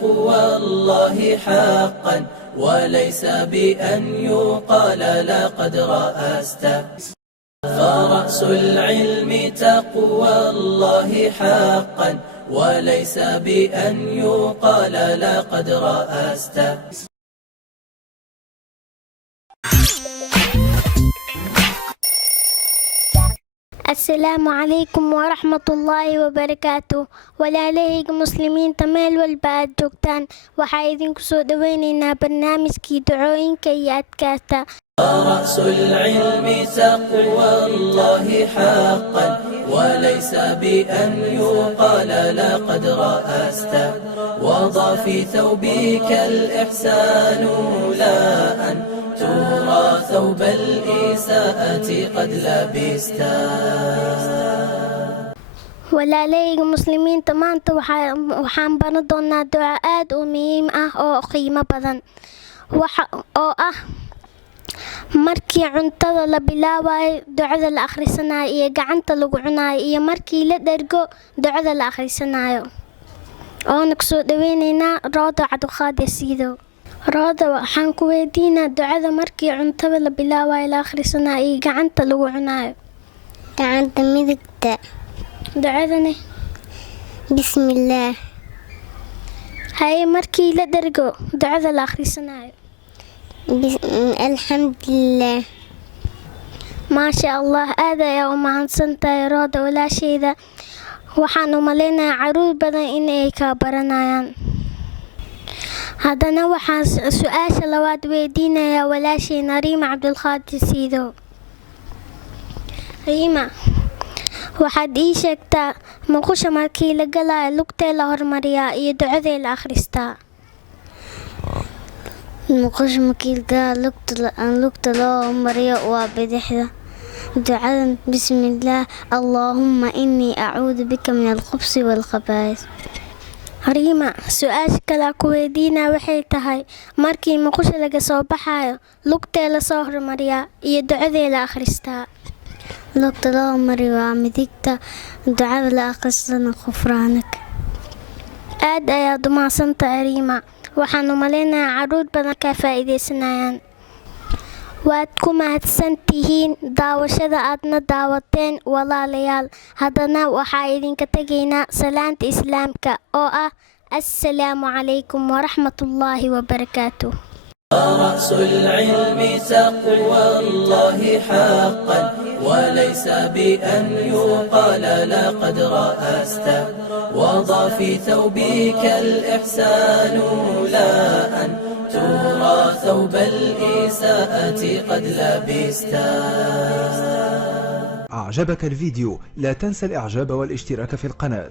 تقوى الله حقا وليس بأن يقال لقد رأست. فرأس العلم تقوى الله حقا وليس بأن يقال لقد رأست. السلام عليكم ورحمة الله وبركاته. walaalahayga muslimiinta meel walba aad joogtaan waxaa idinku soo dhaweynaynaa barnaamijkii ducooyinka iyo adkaarta. رأس العلم تقوى الله حقا وليس بأن يقال لقد رأست. وضع في ثوبك الإحسان لا أن ترى ثوب الإساءة قد لبست. walaalahayga muslimiinta maanta waxaan baran doonaa duco aad u muhiim ah oo qiimo badan oo ah markii cuntada la bilaabayo ducada la akhrisanayo iyo gacanta lagu cunayo iyo markii la dhergo ducada la akhrisanayo. oona kusoo dhaweynaynaa Roodo Cabdiqaadir Siidow. Roodo, waxaan ku weydiinaa ducada markii cuntada la bilaabayo la akhrisanayo iyo gacanta lagu cunayo. gacanta midigta. ducadani bismillaah. haye markii la dhergo ducada la akhrisanayo. alxamdulillaah. maasha allah, aad ayaa u mahadsantahay Roodo walaashayda. waxaan u maleynayaa caruur badan inay ka baranayaan. haddana waxaan su-aasha labaad weydiinayaa walaashayna Riima Cabdiqaadir Siidow. Riima, waxaad ii sheegtaa muqusha markii la galayo lugtee la hormariyaa iyo ducadee la akhristaa. muqusha markii la galayo lugta loo hormariyo waa bidixda. ducadan bismillaah allaahumma innii acuudu bika min alkhubsi waalkhabaa'is. Riima, su-aasha kale ku weydiinaa waxay tahay markii muqusha laga soo baxayo lugtee la soo hormariyaa iyo ducadee la akhristaa. lugta loo hormariyo waa midigta. ducada la akhristana khufraanak. aad ayaad u mahadsantahay Riima. waxaan u maleynayaa caruur badan ka faa'iideysanayaan. waad ku mahadsan tihiin daawashada aadna daawateen walaalayaal. haddana waxaa idinka tegaynaa salaanta islaamka oo ah assalaamu calaykum waraxmatullaahi wabarakaatuh. رأس العلم تقوى الله حقا وليس بأن يقال لقد رأست. وضع في ثوبك الإحسان لا أن ترى ثوب الإساءة قد لبست. أعجبك الفيديو؟ لا تنسى الإعجاب والاشتراك في القناة.